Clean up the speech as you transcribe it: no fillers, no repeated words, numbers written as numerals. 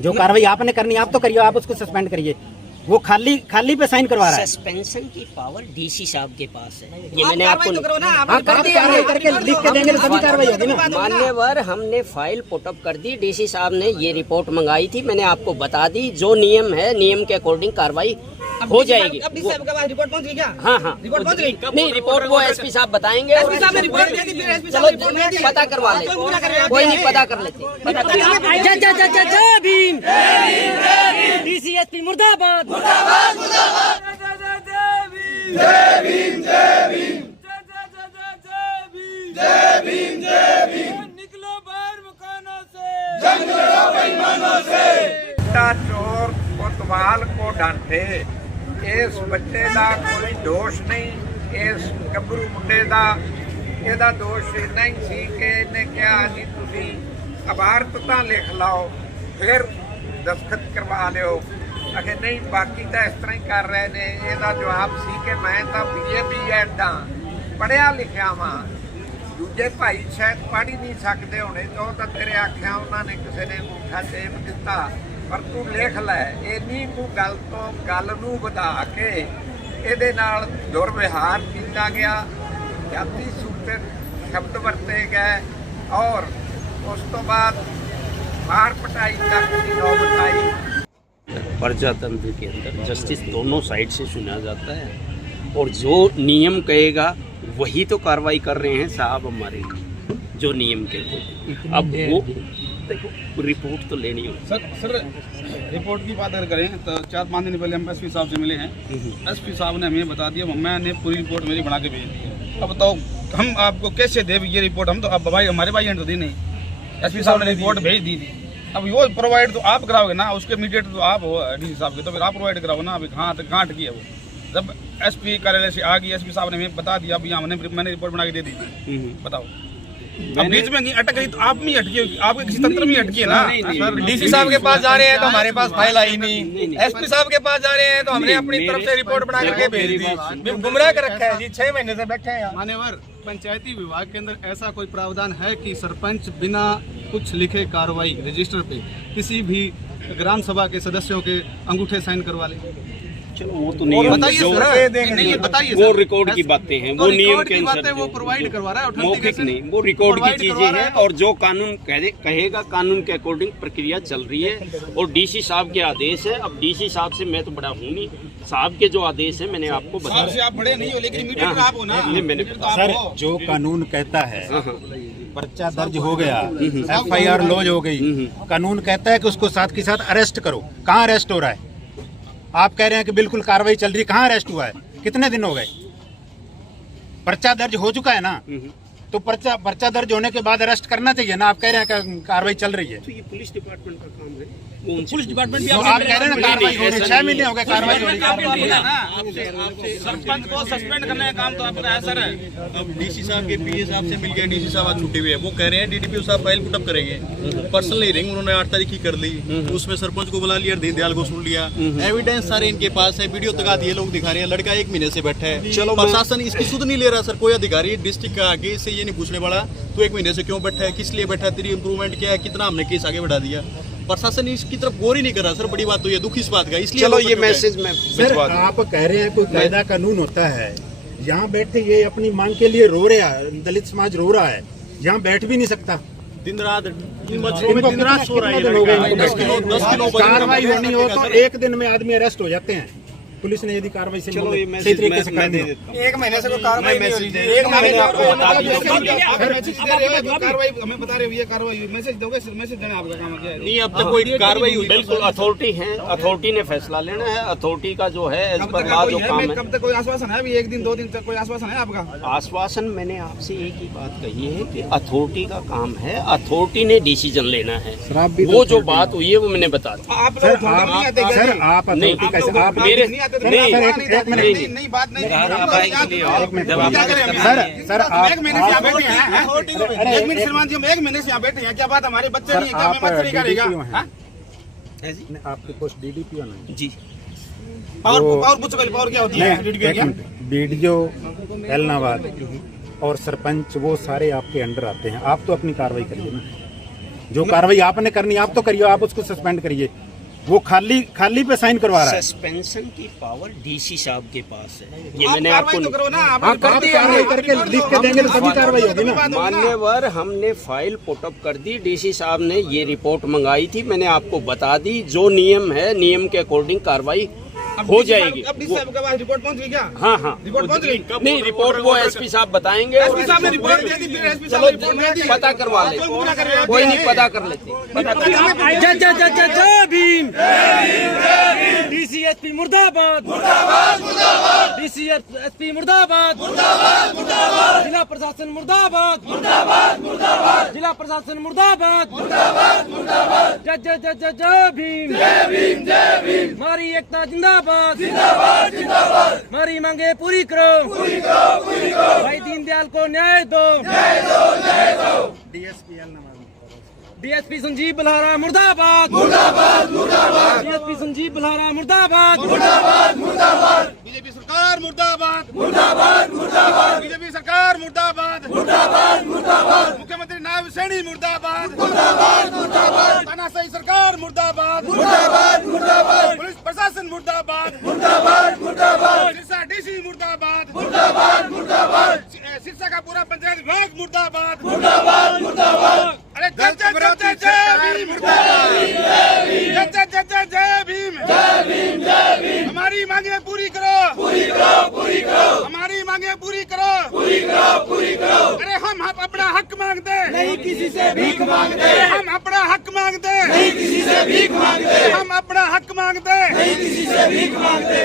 जो कार्रवाई आपने करनी आप तो करिए, आप उसको सस्पेंड करिए। वो खाली पे साइन करवा रहा है। सस्पेंशन की पावर डीसी साहब के पास है। ये मैंने आपको कार्रवाई करके लिख के देंगे तो सभी कार्रवाई होगी ना। मान्यवर, हमने फाइल पुटअप कर दी, डीसी साहब ने ये रिपोर्ट मंगाई थी, मैंने आपको बता दी। जो नियम है, नियम के अकॉर्डिंग कार्रवाई हो जाएगी। रिपोर्ट पहुंच गई क्या? हाँ हाँ, रिपोर्ट पहुंच गई? नहीं, रिपोर्ट वो एसपी साहब बताएंगे। चलो पता करवा ले, कोई नहीं, पता कर लेते। जय भीम, डीसीएसपी मुर्दाबाद, मुर्दाबाद, मुर्दाबाद। जय भीम, जय भीम, जय भीम, जय भीम। निकलो बाहर मकानों से, जंग लड़ो बेईमानों से। चोर कोतवाल को डांटे, इस बच्चे का कोई दोष नहीं, इस गबरू मुंडे का ਇਹਦਾ ਦੋਸ਼ ਇੰਨਾ ਹੀ ਸੀ ਕਿ ਇਹਨੇ ਕਿਹਾ ਜੀ ਤੁਸੀਂ ਅਬਾਰਤਤਾ ਲਿਖ ਲਾਓ, ਫਿਰ ਦਸਖਤ ਕਰਵਾ ਲਿਓ। ਅਖੇ ਨਹੀਂ, ਬਾਕੀ ਤਾਂ ਇਸ ਤਰ੍ਹਾਂ ਹੀ ਕਰ ਰਹੇ ਨੇ। ਇਹਦਾ ਜਵਾਬ ਸੀ ਕਿ ਮੈਂ ਤਾਂ BA BEd ਦਾ ਪੜ੍ਹਿਆ ਲਿਖਿਆ ਵਾਂ, ਦੂਜੇ ਭਾਈ ਸ਼ਾਇਦ ਪੜ੍ਹ ਹੀ ਨਹੀਂ ਸਕਦੇ ਹੋਣੇ, ਤਾਂ ਉਹ ਤਾਂ ਤੇਰੇ ਆਖਿਆ ਉਹਨਾਂ ਨੇ ਕਿਸੇ ਨੇ ਅੰਗੂਠਾ ਟੇਪ ਦਿੱਤਾ, ਪਰ ਤੂੰ ਲਿਖ ਲੈ। ਇੰਨੀ ਕੁ ਗੱਲ ਤੋਂ ਗੱਲ ਨੂੰ ਵਧਾ ਕੇ ਇਹਦੇ ਨਾਲ ਦੁਰਵਿਹਾਰ ਕੀਤਾ ਗਿਆ, ਜਾਤੀ सूचित शब्द बरते गए और उस तो बाद मार पिटाई तक की नौबत आई। प्रजातंत्र के अंदर जस्टिस दोनों साइड से सुना जाता है और जो नियम कहेगा वही तो कार्रवाई कर रहे हैं साहब हमारे, जो नियम कहते। अब वो देखो, रिपोर्ट तो लेनी हो। सर रिपोर्ट की बात अगर करें तो 4-5 दिन पहले हम एसपी साहब से मिले हैं। एसपी साहब ने हमें बता दिया, मैंने पूरी रिपोर्ट मेरी बना के भेज दी है। अब बताओ हम आपको कैसे दे ये रिपोर्ट? हम तो अब भाई हमारे भाई तो दी नहीं, एसपी साहब ने रिपोर्ट भेज दी थी। अब वो प्रोवाइड तो आप कराओगे ना, उसके मीडिएटर तो आप हो डीसी साहब के, तो फिर आप प्रोवाइड कराओ ना। अभी कहाँ तक कहाँ अटकी है वो? जब एसपी कार्यालय से आ गई, एसपी साहब ने हमें बता दिया, अभी मैंने रिपोर्ट बना के दे दी थी। बताओ, अब बीच में नहीं अटक गई तो आप में अटकी होगी, आपके किसी तंत्र में अटकी है ना। डीसी साहब के पास जा रहे हैं तो हमारे पास फाइल आई नहीं, एसपी साहब के पास जा रहे हैं तो हमने अपनी तरफ से रिपोर्ट बना करके भेज दी। गुमराह कर रखा है जी, 6 महीने से बैठे हैं। मान्यवर, पंचायती विभाग के अंदर ऐसा कोई प्रावधान है कि सरपंच बिना कुछ लिखे कार्रवाई रजिस्टर पे किसी भी ग्राम सभा के सदस्यों के अंगूठे साइन करवा ले? चलो वो तो नहीं बताइए, बताइए। वो रिकॉर्ड की बातें हैं, वो नियम के अनुसार वो प्रोवाइड करवा रहा है, मौखिक नहीं, वो रिकॉर्ड की चीजें हैं। और जो कानून कहेगा, कानून के अकॉर्डिंग प्रक्रिया चल रही है और डीसी साहब के आदेश है। अब डीसी साहब से मैं तो बड़ा हूँ नहीं, साहब के जो आदेश है मैंने आपको बताया। आप बड़े नहीं हो लेकिन मीडिएटर आप हो ना। सर, जो कानून कहता है, पर्चा दर्ज हो गया, FIR लॉज हो गई, कानून कहता है कि उसको साथ के साथ अरेस्ट करो। कहाँ अरेस्ट हो रहा है? आप कह रहे हैं कि बिल्कुल कार्रवाई चल रही है, कहाँ अरेस्ट हुआ है? कितने दिन हो गए? पर्चा दर्ज हो चुका है ना, तो पर्चा दर्ज होने के बाद अरेस्ट करना चाहिए ना। आप कह रहे हैं कि कार्रवाई चल रही है, तो ये पुलिस डिपार्टमेंट का काम है। पुलिस डिपार्टमेंट भी आप कह रहे हैं ना कार्रवाई हो रही है, 6 महीने हो गए कार्रवाई हो रही है। सरपंच को सस्पेंड करने का काम तो आपका है सर। अब डीसी साहब के PA साहब से मिल गए, डीसी साहब आज छुट्टी हुए हैं, वो कह रहे हैं DDPO साहब फाइल पुटअप करेंगे। पर्सनल हियरिंग उन्होंने 8 तारीख की कर ली, उसमें सरपंच को बुला लिया, दीनदयाल को सुन लिया, एविडेंस सारे इनके पास है, वीडियो तक आती है, लोग दिखा रहे हैं। लड़का 1 महीने से बैठा है, चलो प्रशासन इसकी सुध नहीं ले रहा सर। कोई अधिकारी डिस्ट्रिक्ट का आगे से ये नहीं पूछने वाला तो 1 महीने से क्यों बैठा है, किस लिए बैठा है, तेरी इंप्रूवमेंट क्या है, कितना हमने केस आगे बढ़ा दिया। प्रशासन इसकी तरफ गौर ही नहीं कर रहा सर। बड़ी बात तो ये दुख इस बात का, इसलिए चलो ये मैसेज मैं सर, आप कह रहे हैं कोई कायदा कानून होता है, यहाँ बैठे ये अपनी मांग के लिए रो रहे हैं, दलित समाज रो रहा है, यहाँ बैठ भी नहीं सकता। दिन रात सो रहा है। 10 किलो कार्रवाई होनी हो तो 1 दिन में आदमी अरेस्ट हो जाते हैं। पुलिस ने यदि कार्रवाई सही तरीके से कर दी, 1 महीने से कोई कार्रवाई नहीं हो रही है। 1 महीने कार्रवाई हमें बता रहे हो, ये कार्रवाई मैसेज दोगे? मैसेज देना आपका काम है? नहीं, अब तक कोई कार्रवाई हुई? बिल्कुल अथॉरिटी है, अथॉरिटी ने फैसला लेना है। अथॉरिटी का जो है एज पर लॉ जो काम है। कब तक कोई आश्वासन है? अभी 1 दिन 2 दिन तक कोई आश्वासन है आपका? आश्वासन मैंने आपसे एक ही बात कही है कि अथॉरिटी का काम है, अथॉरिटी ने डिसीजन लेना है। वो जो बात हुई है वो मैंने बता दी। आप अथॉरिटी कैसे? आप मेरे एक मिनट, नहीं बात नहीं सर, आप 1 महीने से यहाँ बैठे हैं। 1 मिनट श्रीमान जी, हम 1 महीने से यहाँ बैठे हैं, क्या बात हमारे बच्चे नहीं है क्या? मैं मत नहीं करेगा आपकी पोस्ट DDPO ना जी। पावर क्या होती है? BDO एलनाबाद और सरपंच वो सारे आपके अंडर आते हैं। आप तो अपनी कार्रवाई करिए ना। जो कार्रवाई आपने करनी आप तो करिए, आप उसको सस्पेंड करिए। वो खाली पे साइन करवा रहा है। सस्पेंशन की पावर डीसी साहब के पास है। ये मैंने आपको तो करो ना, आप हाँ, कार्रवाई करके लिख के देंगे तो तभी कार्रवाई होगी ना। मान्यवर, हमने फाइल पुटअप कर दी। डीसी साहब ने ये रिपोर्ट मंगाई थी, मैंने आपको बता दी। जो नियम है, नियम के अकॉर्डिंग कार्रवाई हो जाएगी। अब डीसी साहब के पास रिपोर्ट पहुंच गई क्या? हाँ हाँ, रिपोर्ट पहुंच गई? नहीं, रिपोर्ट वो एसपी साहब बताएंगे। एसपी साहब ने रिपोर्ट दे दी, फिर एसपी साहब चलो ने रिपोर्ट दे दी। पता करवा ले, कोई नहीं, पता कर लेते। जय भीम। डीसीएसपी मुर्दाबाद, डीसीएसपी मुर्दाबाद, जिला प्रशासन मुर्दाबाद, जिला प्रशासन मुर्दाबाद। जय भीम। हमारी एकता जिंदाबाद, हमारी मांगे पूरी करो, भाई दीनदयाल को न्याय दो। डीएसपी संजीव बल्हारा मुर्दाबाद, डीएसपी संजीव बल्हारा मुर्दाबाद, बीजेपी सरकार मुर्दाबाद, बीजेपी सरकार मुर्दाबाद, मुख्यमंत्री नायब सैनी मुर्दाबाद, तानाशाही सरकार मुर्दाबाद, पुलिस प्रशासन मुर्दाबाद, सिरसा डीसी मुर्दाबाद, सिरसा का पूरा पंचायत विभाग मुर्दाबाद। अरे जय भीम, हमारी मांगे पूरी करो, हमारी मांगे पूरी करो। अरे हम अपना हक मांगते नहीं, किसी से भीख मांगते। हम अपना हक मांगते नहीं, किसी से भीख मांगते। हम अपना हक मांगते नहीं, किसी से भीख मांगते।